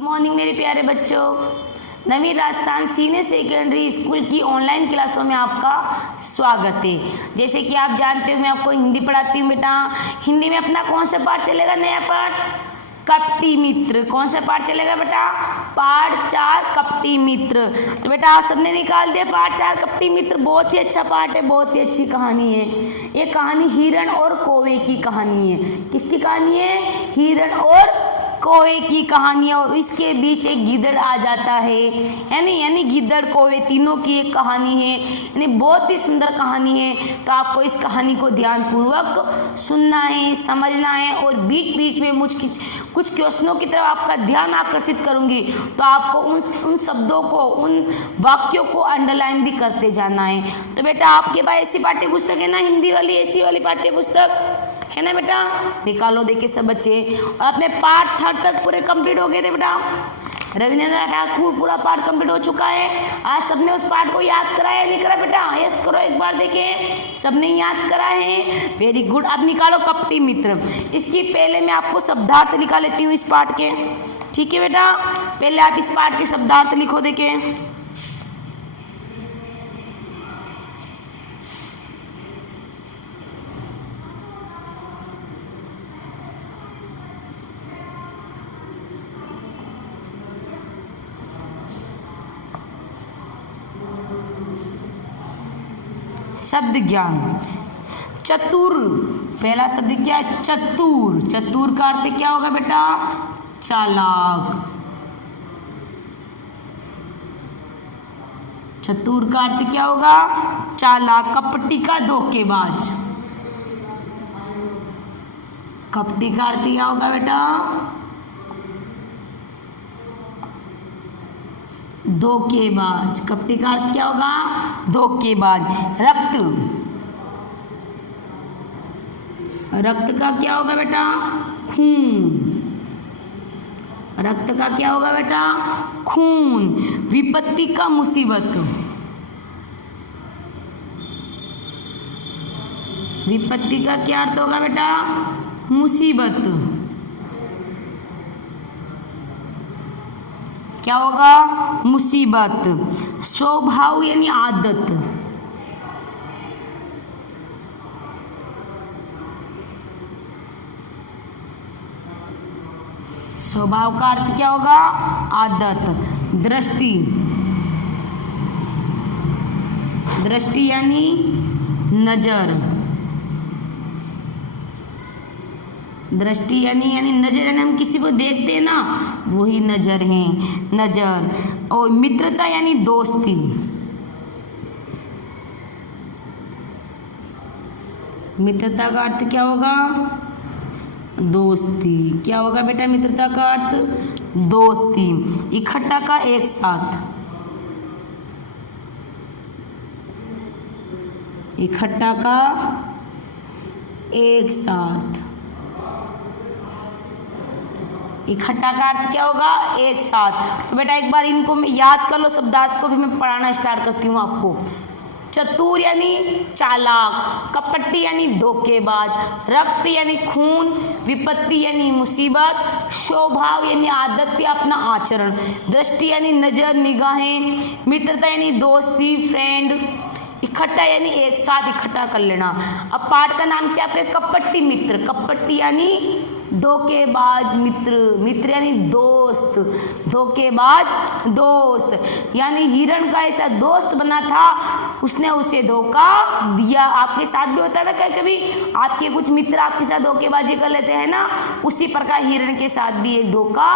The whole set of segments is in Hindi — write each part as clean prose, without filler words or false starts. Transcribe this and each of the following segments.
गुड मॉर्निंग मेरे प्यारे बच्चों। नवीन राजस्थान सीनियर सेकेंडरी स्कूल की ऑनलाइन क्लासों में आपका स्वागत है। जैसे कि आप जानते हो मैं आपको हिंदी पढ़ाती हूँ बेटा। हिंदी में अपना कौन सा पाठ चलेगा? नया पाठ कपटी मित्र। कौन सा पाठ चलेगा बेटा? पाठ 4 कपटी मित्र। तो बेटा आप सबने निकाल दिया पाठ 4 कपटी मित्र। बहुत ही अच्छा पाठ है, बहुत ही अच्छी कहानी है। ये कहानी हिरण और कौवे की कहानी है। किसकी कहानी है? हिरण और कौवे की कहानी है। और इसके बीच एक गिद्दड़ आ जाता है, यानी गिद्दड़ कौवे तीनों की एक कहानी है। यानी बहुत ही सुंदर कहानी है। तो आपको इस कहानी को ध्यानपूर्वक सुनना है, समझना है और बीच बीच में कुछ क्वेश्चनों की तरफ आपका ध्यान आकर्षित करूंगी। तो आपको उन शब्दों को, उन वाक्यों को अंडरलाइन भी करते जाना है। तो बेटा आपके पास ऐसी पाठ्य पुस्तक है ना, हिंदी वाली ऐसी वाली पाठ्य पुस्तक है ना बेटा? निकालो देखिए सब बच्चे। और अपने पाठ 3 तक पूरे कंप्लीट हो गए थे बेटा। रविंद्रनाथ ठाकुर पूरा पाठ कंप्लीट हो चुका है। आज सबने उस पाठ को याद करा है? नहीं करा बेटा? यस करो एक बार देखें। सबने याद करा है, वेरी गुड। अब निकालो कपटी मित्र। इसकी पहले मैं आपको शब्दार्थ लिखा लेती हूँ इस पाठ के, ठीक है बेटा? पहले आप इस पाठ के शब्दार्थ लिखो देखें। शब्द ज्ञान। चतुर, पहला शब्द क्या है? चतुर। चतुर का अर्थ क्या होगा बेटा? चालाक। चतुर का अर्थ क्या होगा? चालाक। कपटी का धोखेबाज। कपटी का अर्थ क्या होगा बेटा? धोखेबाज। कपटी का अर्थ क्या होगा? धोखेबाज। रक्त। रक्त का क्या होगा बेटा? खून। रक्त का क्या होगा बेटा? खून। विपत्ति का मुसीबत। विपत्ति का क्या अर्थ होगा बेटा? मुसीबत। क्या होगा? मुसीबत। स्वभाव यानी आदत। स्वभाव का अर्थ क्या होगा? आदत। दृष्टि। दृष्टि यानी नजर। दृष्टि यानी नजर, यानी हम किसी को देखते हैं ना, वही नजर है, नजर। और मित्रता यानी दोस्ती। मित्रता का अर्थ क्या होगा? दोस्ती। क्या होगा बेटा मित्रता का अर्थ? दोस्ती। इकट्ठा का एक साथ। इकट्ठा का एक साथ। इकट्ठा का अर्थ क्या होगा? एक साथ। तो बेटा एक बार इनको याद कर लो शब्दार्थ को, भी मैं पढ़ाना स्टार्ट करती हूँ आपको। चतुर यानी चालाक। कपटी यानी धोखेबाज। रक्त यानी खून। विपत्ति यानी मुसीबत। स्वभाव यानी आदत या अपना आचरण। दृष्टि यानी नजर, निगाहें। मित्रता यानी दोस्ती, फ्रेंड। इकट्ठा यानी एक साथ इकट्ठा कर लेना। अब पाठ का नाम क्या है? कपटी मित्र। कपटी यानी धोखेबाज मित्र। मित्र यानी दोस्त। धोखेबाज दोस्त। यानी हिरण का ऐसा दोस्त बना था, उसने उसे धोखा दिया। आपके साथ भी होता है ना कभी कभी, आपके कुछ मित्र आपके साथ धोखेबाजी कर लेते हैं ना, उसी प्रकार हिरण के साथ भी एक धोखा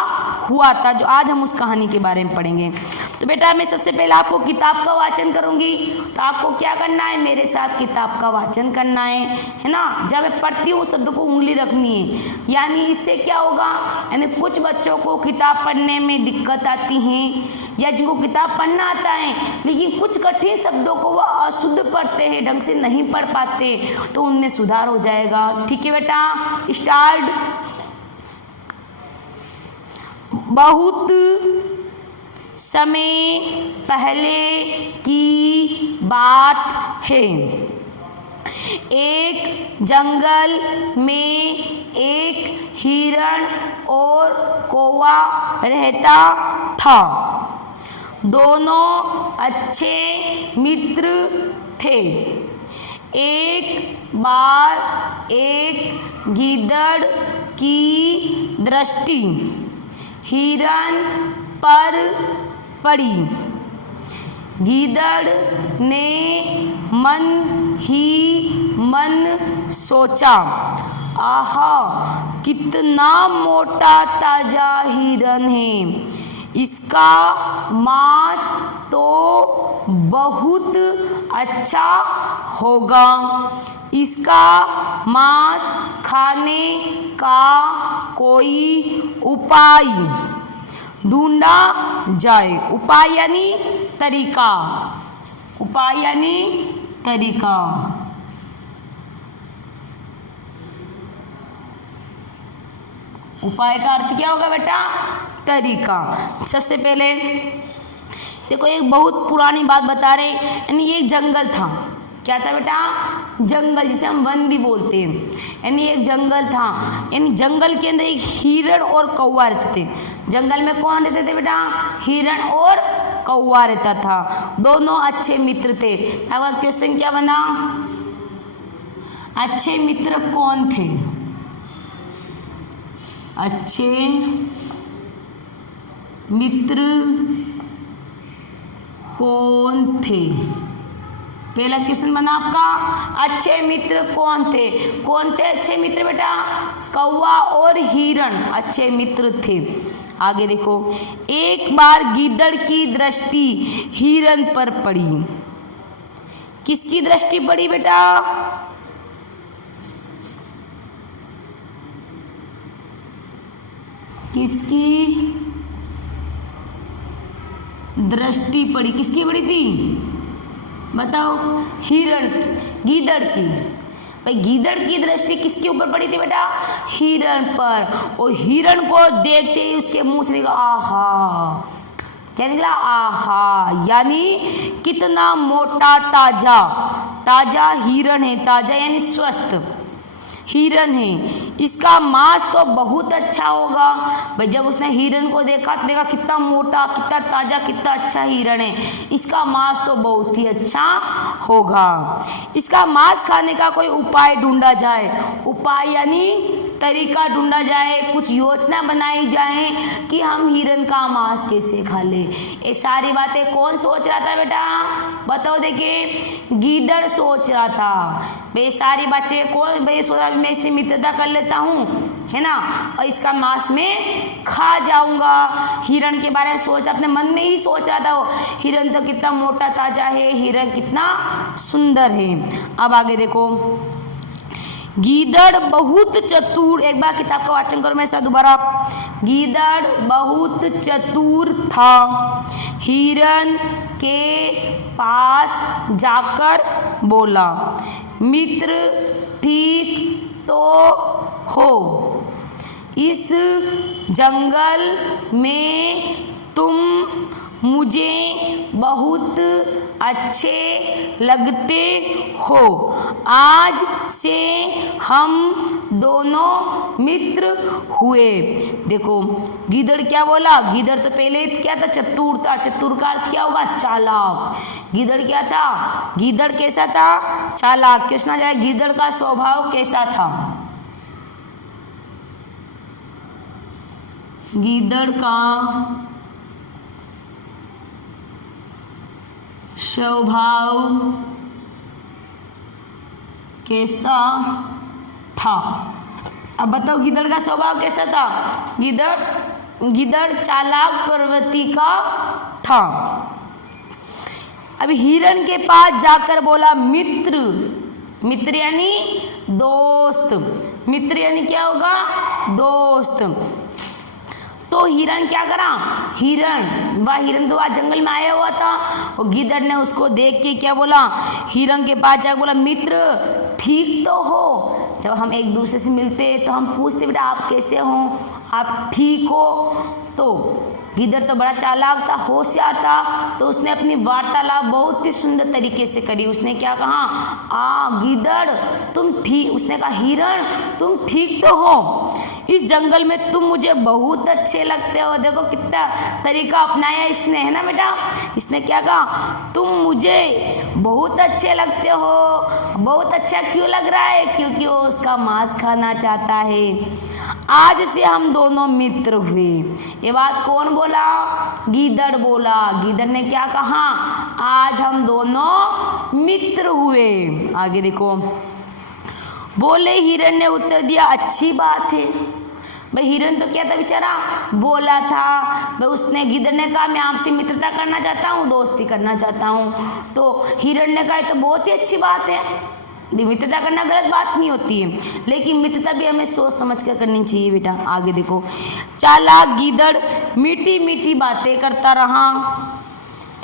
हुआ था, जो आज हम उस कहानी के बारे में पढ़ेंगे। तो बेटा मैं सबसे पहले आपको किताब का वाचन करूंगी। तो आपको क्या करना है? मेरे साथ किताब का वाचन करना है ना? जब मैं पढ़ती हूँ शब्द को उंगली रखनी है। यानी इससे क्या होगा? यानी कुछ बच्चों को किताब पढ़ने में दिक्कत आती है, या जिनको किताब पढ़ना आता है लेकिन कुछ कठिन शब्दों को वह अशुद्ध पढ़ते हैं, ढंग से नहीं पढ़ पाते, तो उनमें सुधार हो जाएगा। ठीक है बेटा, स्टार्ट। बहुत समय पहले की बात है। एक जंगल में एक हिरण और कौवा रहता था। दोनों अच्छे मित्र थे। एक बार एक गीदड़ की दृष्टि हिरण पर पड़ी। गीदड़ ने मन ही मन सोचा, आहा कितना मोटा ताजा हिरण है, इसका मांस तो बहुत अच्छा होगा। इसका मांस खाने का कोई उपाय ढूंढा जाए। उपाय यानी तरीका, उपाय यानी तरीका। उपाय का अर्थ क्या होगा बेटा? तरीका। सबसे पहले देखो एक बहुत पुरानी बात बता रहे, यानी एक जंगल था। क्या था बेटा? जंगल, जिसे हम वन भी बोलते हैं। यानी एक जंगल था, यानी जंगल के अंदर एक हिरण और कौवा रहते थे। जंगल में कौन रहते थे बेटा? हिरण और कौवा रहता था। दोनों अच्छे मित्र थे। अब क्वेश्चन क्या बना? अच्छे मित्र कौन थे? अच्छे मित्र कौन थे? पहला क्वेश्चन बना आपका, अच्छे मित्र कौन थे? कौन थे अच्छे मित्र बेटा? कौवा और हिरण अच्छे मित्र थे। आगे देखो, एक बार गीदड़ की दृष्टि हिरण पर पड़ी। किसकी दृष्टि पड़ी बेटा? किसकी दृष्टि पड़ी? किसकी पड़ी थी बताओ? हिरण, गीदड़ की। भाई गीदड़ की दृष्टि किसके ऊपर पड़ी थी बेटा? हिरण पर। और हिरण को देखते ही उसके मुंह से निकला आहा। क्या निकला? आहा, यानी कितना मोटा ताजा ताजा हिरण है। ताजा यानी स्वस्थ हिरण है, इसका मांस तो बहुत अच्छा होगा। भाई जब उसने हिरण को देखा तो देखा कितना मोटा, कितना ताजा, कितना अच्छा हिरण है, इसका मांस तो बहुत ही अच्छा होगा। इसका मांस खाने का कोई उपाय ढूंढा जाए। उपाय यानी तरीका ढूंढा जाए, कुछ योजना बनाई जाए कि हम हिरण का मांस कैसे खा ले। ये सारी बातें कौन सोच रहा था बेटा? बताओ। देखिए गीदड़ सोच रहा था। भाई सारी बातें कौन भाई सोच रहा? मैं इससे मित्रता कर लेता हूँ, है ना, और इसका मांस में खा जाऊंगा। हिरण के बारे में सोच, अपने मन में ही सोच रहा था वो, हिरण तो कितना मोटा ताजा है, हिरण कितना सुंदर है। अब आगे देखो, गीदड़ बहुत चतुर। एक बार किताब का वाचन करो मेरे साथ दोबारा। गीदड़ बहुत चतुर था। हिरण के पास जाकर बोला, मित्र ठीक तो हो, इस जंगल में तुम मुझे बहुत अच्छे लगते हो। आज से हम दोनों मित्र हुए। देखो गीदड़ क्या बोला? गीदड़ तो पहले क्या था? चतुर था। चतुर का अर्थ क्या होगा? चालाक। गीदड़ क्या था? गीदड़ कैसा था? चालाक। क्वेश्चन आ जाए, गीदड़ का स्वभाव कैसा था? गीदड़ का स्वभाव कैसा था? अब बताओ गीदड़ का स्वभाव कैसा था? गीदड़ चालाक प्रवृत्ति का था। अभी हिरण के पास जाकर बोला, मित्र। मित्र यानी दोस्त। मित्र यानी क्या होगा? दोस्त। तो हिरण क्या करा? वह हिरण तो आज जंगल में आया हुआ था, और गीदड़ ने उसको देख के क्या बोला? हिरण के पास जाकर बोला, मित्र ठीक तो हो? जब हम एक दूसरे से मिलते तो हम पूछते बेटा आप कैसे हो, आप ठीक हो? तो गीदड़ तो बड़ा चालाक था, होशियार था, तो उसने अपनी वार्तालाप बहुत ही सुंदर तरीके से करी। उसने क्या कहा, गीदड़ तुम ठीक, उसने कहा हिरण तुम ठीक तो हो, इस जंगल में तुम मुझे बहुत अच्छे लगते हो। देखो कितना तरीका अपनाया इसने, है ना बेटा। इसने क्या कहा, तुम मुझे बहुत अच्छे लगते हो। बहुत अच्छा क्यों लग रहा है, क्योंकि वो उसका मांस खाना चाहता है। आज से हम दोनों मित्र हुए। ये बात कौन बोला, गीदड़ बोला। गीदड़ ने क्या कहा, आज हम दोनों मित्र हुए। आगे देखो, बोले हिरण ने उत्तर दिया, अच्छी बात है। भाई हिरण तो क्या था बेचारा, बोला था। भाई उसने, गीदड़ ने कहा मैं आपसे मित्रता करना चाहता हूँ, दोस्ती करना चाहता हूँ। तो हिरण ने कहा तो बहुत ही अच्छी बात है, मित्रता करना गलत बात नहीं होती है, लेकिन मित्रता भी हमें सोच समझ कर करनी चाहिए बेटा। आगे देखो, चालाक गीदड़ मीठी मीठी बातें करता रहा।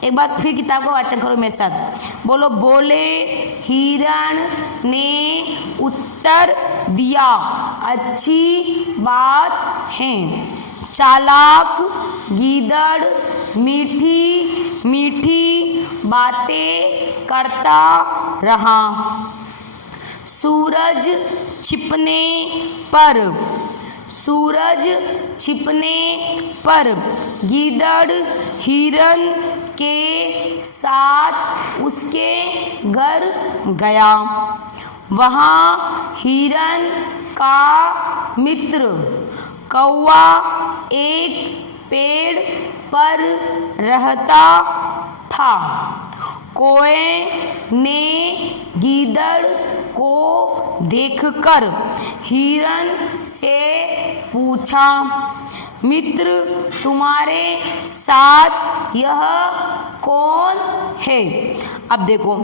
एक बार फिर किताब का वाचन करो मेरे साथ, बोलो। बोले हिरण ने उत्तर दिया, अच्छी बात है। चालाक गीदड़ मीठी मीठी बातें करता रहा। सूरज छिपने पर, सूरज छिपने पर गीदड़ हिरण के साथ उसके घर गया। वहाँ हिरण का मित्र कौवा एक पेड़ पर रहता था। कौवे ने गीदड़ को देखकर हिरण से पूछा, मित्र तुम्हारे साथ यह कौन है। अब देखो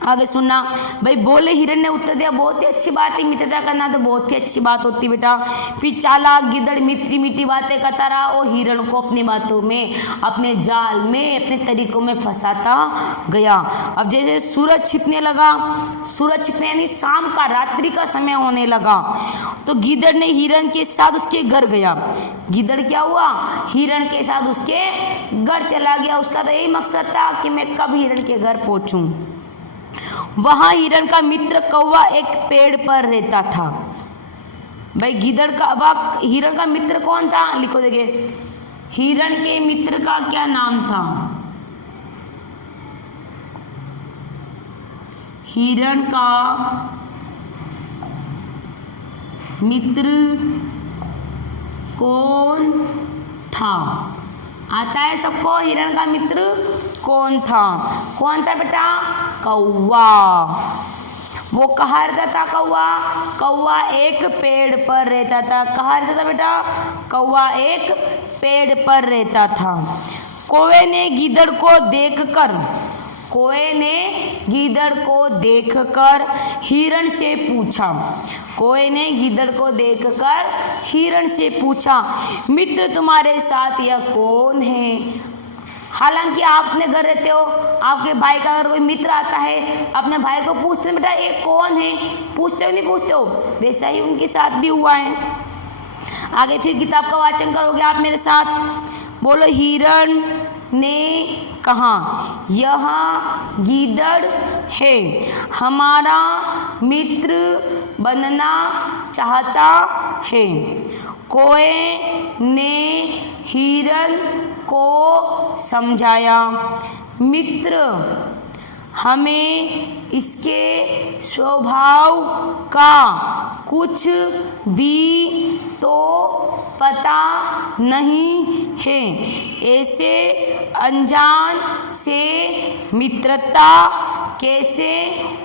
आगे सुनना। भाई बोले हिरण ने उत्तर दिया, बहुत ही अच्छी बात है, मित्रता करना तो बहुत ही अच्छी बात होती है बेटा। फिर चालाक गिद्दड़ मीठी मीठी बातें करता रहा और हिरण को अपनी बातों में, अपने जाल में, अपने तरीकों में फंसाता गया। अब जैसे सूरज छिपने लगा, सूरज छिपने यानी शाम का, रात्रि का समय होने लगा, तो गिद्दड़ ने हिरण के साथ उसके घर गया। गिद्दड़ क्या हुआ, हिरण के साथ उसके घर चला गया। उसका तो यही मकसद था कि मैं कब हिरण के घर पहुंचूं। वहां हिरण का मित्र कौवा एक पेड़ पर रहता था। भाई गिद्दड़ का, अब हिरण का मित्र कौन था, लिखो देखिए, हिरण के मित्र का क्या नाम था। हिरण का मित्र कौन था, आता है सबको, हिरण का मित्र कौन था। कौन था बेटा, कौवा। वो कहाँ रहता था कौवा, कौवा एक पेड़ पर रहता था। कहाँ रहता था बेटा, कौवा एक पेड़ पर रहता था। कौवे ने गिद्दड़ को देखकर, कौवे ने गिद्दड़ को देखकर हिरण से पूछा, कौवे ने गिद्दड़ को देखकर हिरण से पूछा, मित्र तुम्हारे साथ यह कौन है। हालांकि आप अपने घर रहते हो, आपके भाई का अगर कोई मित्र आता है, अपने भाई को पूछते बेटा ये कौन है, पूछते हो नहीं पूछते हो, वैसा ही उनके साथ भी हुआ है। आगे फिर किताब का वाचन करोगे आप मेरे साथ, बोलो। हिरण ने कहा, यह गिद्दड़ है, हमारा मित्र बनना चाहता है। कौवे ने हिरण को समझाया, मित्र हमें इसके स्वभाव का कुछ भी तो पता नहीं है, ऐसे अनजान से मित्रता कैसे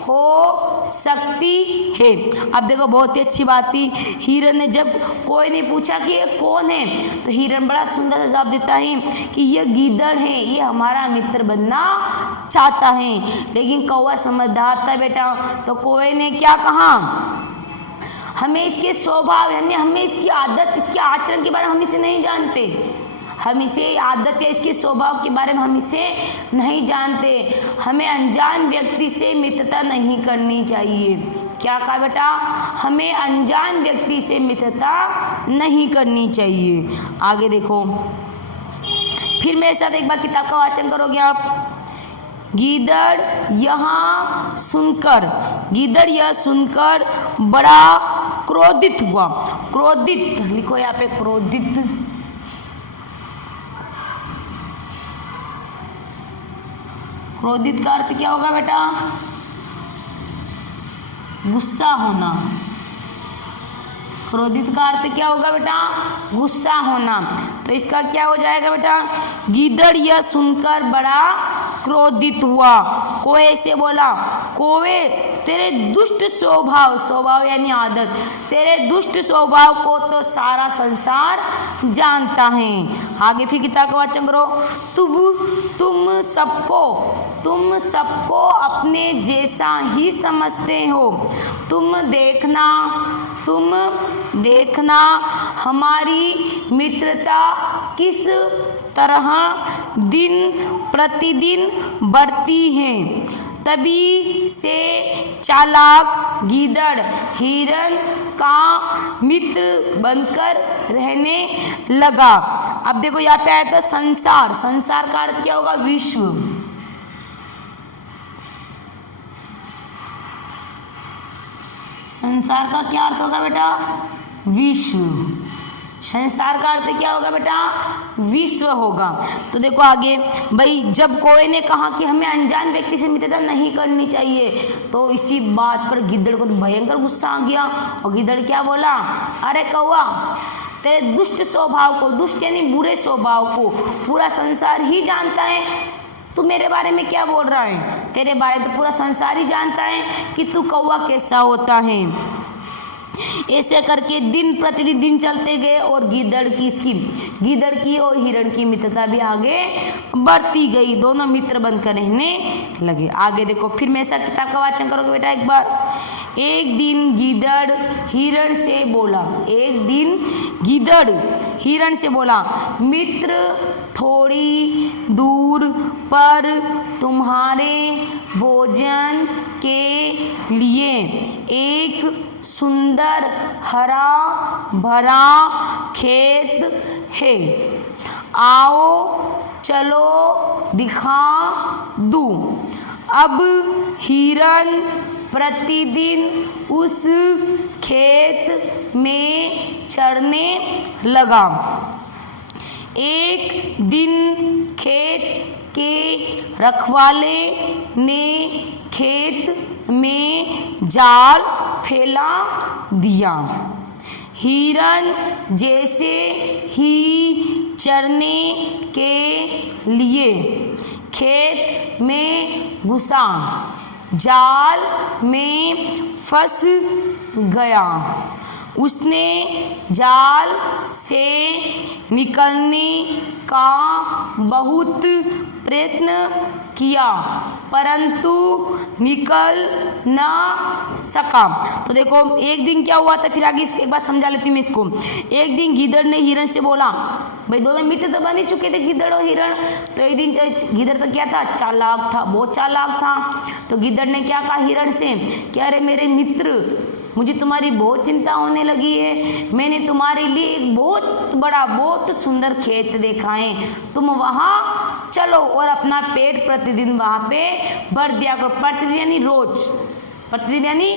हो सकती है। अब देखो बहुत ही अच्छी बात थी, हिरण ने जब कोई नहीं पूछा कि ये कौन है, तो हिरण बड़ा सुंदर जवाब देता है कि ये गिद्दड़ है, ये हमारा मित्र बनना चाहता है। लेकिन कौवा समझदार था बेटा, तो कौवे ने क्या कहा, हमें इसके स्वभाव यानी हमें इसकी आदत, इसके आचरण के बारे में हम इसे नहीं जानते, हम इसे आदत या इसके स्वभाव के बारे में हम इसे नहीं जानते। हमें अनजान व्यक्ति से मित्रता नहीं करनी चाहिए। क्या कहा बेटा, हमें अनजान व्यक्ति से मित्रता नहीं करनी चाहिए। आगे देखो, फिर मेरे साथ एक बार किताब का वाचन करोगे आप। गीदड़ यहाँ सुनकर, गीदड़ यह सुनकर बड़ा क्रोधित हुआ। क्रोधित लिखो यहाँ पे, क्रोधित। क्रोधित का अर्थ क्या होगा बेटा? गुस्सा होना। क्रोधित का अर्थ क्या होगा बेटा? गुस्सा होना। तो इसका क्या हो जाएगा बेटा? गीदड़ यह सुनकर बड़ा क्रोधित हुआ। कोए से बोला, कोए तेरे दुष्ट स्वभाव, स्वभाव यानी आदत, तेरे दुष्ट स्वभाव को तो सारा संसार जानता है। आगे फिर किताब का वाचन करो। तुम सबको अपने जैसा ही समझते हो। तुम देखना हमारी मित्रता किस तरह दिन प्रतिदिन बढ़ती है। तभी से चालाक गीदड़ हिरण का मित्र बनकर रहने लगा। अब देखो यहाँ पे आया था संसार। संसार का अर्थ क्या होगा? विश्व। संसार का क्या अर्थ होगा बेटा? विश्व। संसार का अर्थ क्या होगा बेटा? विश्व होगा। तो देखो आगे भाई, जब कोए ने कहा कि हमें अनजान व्यक्ति से मित्रता नहीं करनी चाहिए, तो इसी बात पर गिद्दड़ को तो भयंकर गुस्सा आ गया। और गिद्दड़ क्या बोला? अरे कौवा, तेरे दुष्ट स्वभाव को, दुष्ट यानी बुरे स्वभाव को पूरा संसार ही जानता है। तू मेरे बारे में क्या बोल रहा है? तेरे बारे में तो पूरा संसार ही जानता है कि तू कौवा कैसा होता है। ऐसे करके दिन प्रतिदिन दिन चलते गए और गीदड़ की और हिरण की मित्रता भी आगे बढ़ती गई। दोनों मित्र बनकर रहने लगे। आगे देखो, फिर मेरे साथ किताब का वाचन करोगे बेटा एक बार। एक दिन गीदड़ हिरण से बोला, एक दिन गीदड़ हिरण से बोला, मित्र थोड़ी दूर पर तुम्हारे भोजन के लिए एक सुंदर हरा भरा खेत है। आओ चलो दिखा दूं। अब हिरण प्रतिदिन उस खेत में चरने लगा। एक दिन खेत के रखवाले ने खेत में जाल फैला दिया। हिरण जैसे ही चरने के लिए खेत में घुसा, जाल में फंस गया। उसने जाल से निकलने का बहुत प्रयत्न किया, परंतु निकल ना सका। तो देखो एक दिन क्या हुआ था, फिर आगे एक बार समझा लेती हूँ मैं इसको। एक दिन गीदड़ ने हिरण से बोला, भाई दोनों मित्र तो बन ही चुके थे गीदड़ और हिरण। तो एक दिन गीदड़ तो क्या था? चालाक था, बहुत चालाक था। तो गीदड़ ने क्या कहा हिरण से कि अरे मेरे मित्र, मुझे तुम्हारी बहुत चिंता होने लगी है। मैंने तुम्हारे लिए एक बहुत बड़ा, बहुत सुंदर खेत देखा है। तुम वहाँ चलो और अपना पेट प्रतिदिन वहाँ पे भर दिया करो। प्रतिदिन यानी रोज, प्रतिदिन यानी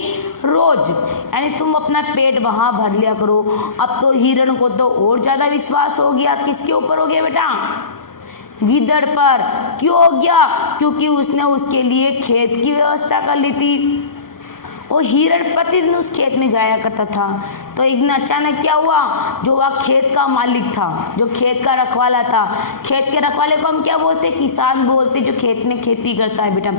रोज, यानी तुम अपना पेट वहाँ भर लिया करो। अब तो हिरण को तो और ज़्यादा विश्वास हो गया। किसके ऊपर हो गया बेटा? गीदड़ पर। क्यों हो गया? क्योंकि उसने उसके लिए खेत की व्यवस्था कर ली थी। वो हिरण प्रतिदिन उस खेत में जाया करता था। तो एक दिन अचानक क्या हुआ, जो वह खेत का मालिक था, जो खेत का रखवाला था, खेत के रखवाले को हम क्या बोलते? किसान बोलते, जो खेत में खेती करता है बेटा।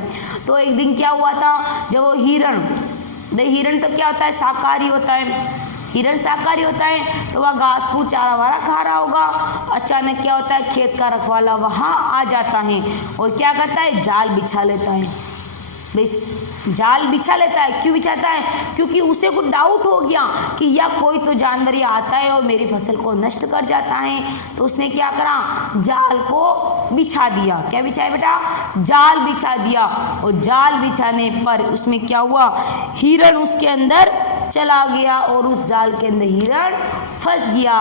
तो एक दिन क्या हुआ था, जब वो हिरण तो क्या होता है? शाकाहारी होता है। हिरण शाकाहारी होता है, तो वह घास फूस चारा वारा खा रहा होगा। अचानक क्या होता है? खेत का रखवाला वहाँ आ जाता है और क्या करता है? जाल बिछा लेता है। जाल बिछा लेता है। क्यों बिछाता है? क्योंकि उसे कुछ डाउट हो गया कि या कोई तो जानवर ये आता है और मेरी फसल को नष्ट कर जाता है। तो उसने क्या करा? जाल को बिछा दिया। क्या बिछाया बेटा? जाल बिछा दिया। और जाल बिछाने पर उसमें क्या हुआ? हिरण उसके अंदर चला गया और उस जाल के अंदर हिरण फंस गया।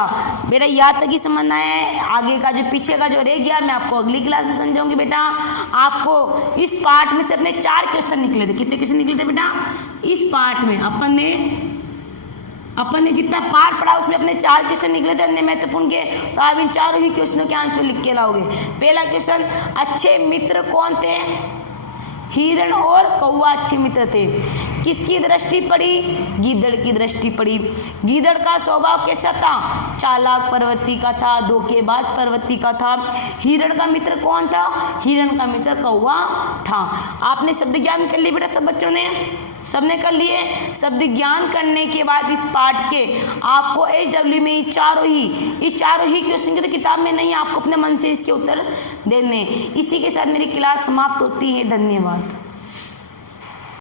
बेटा यहाँ तक ही समझना है, आगे का जो पीछे का जो रह गया मैं आपको अगली क्लास में समझाऊंगी। बेटा आपको इस पार्ट में से अपने 4 क्वेश्चन निकले थे। कितने क्वेश्चन निकले थे बेटा? इस पार्ट में अपन ने जितना पार्ट पढ़ा उसमें अपने 4 क्वेश्चन निकले थे अन्य महत्वपूर्ण के। तो आप इन चारों ही क्वेश्चनों के आंसर लिख के लाओगे। पहला क्वेश्चन, अच्छे मित्र कौन थे? हिरण और कौवा अच्छे मित्र थे। किसकी दृष्टि पड़ी? गीदड़ की दृष्टि पड़ी। गीदड़ का स्वभाव कैसा था? चालाक प्रवृत्ति का था, धोखेबाज प्रवृत्ति का था। हिरण का मित्र कौन था? हिरण का मित्र कौवा था। आपने शब्द ज्ञान कर लिए बेटा सब बच्चों ने? सबने कर लिए। शब्द ज्ञान करने के बाद इस पाठ के आपको HW में ये चारों ही क्वेश्चन के तो किताब में नहीं, आपको अपने मन से इसके उत्तर देने। इसी के साथ मेरी क्लास समाप्त होती है। धन्यवाद।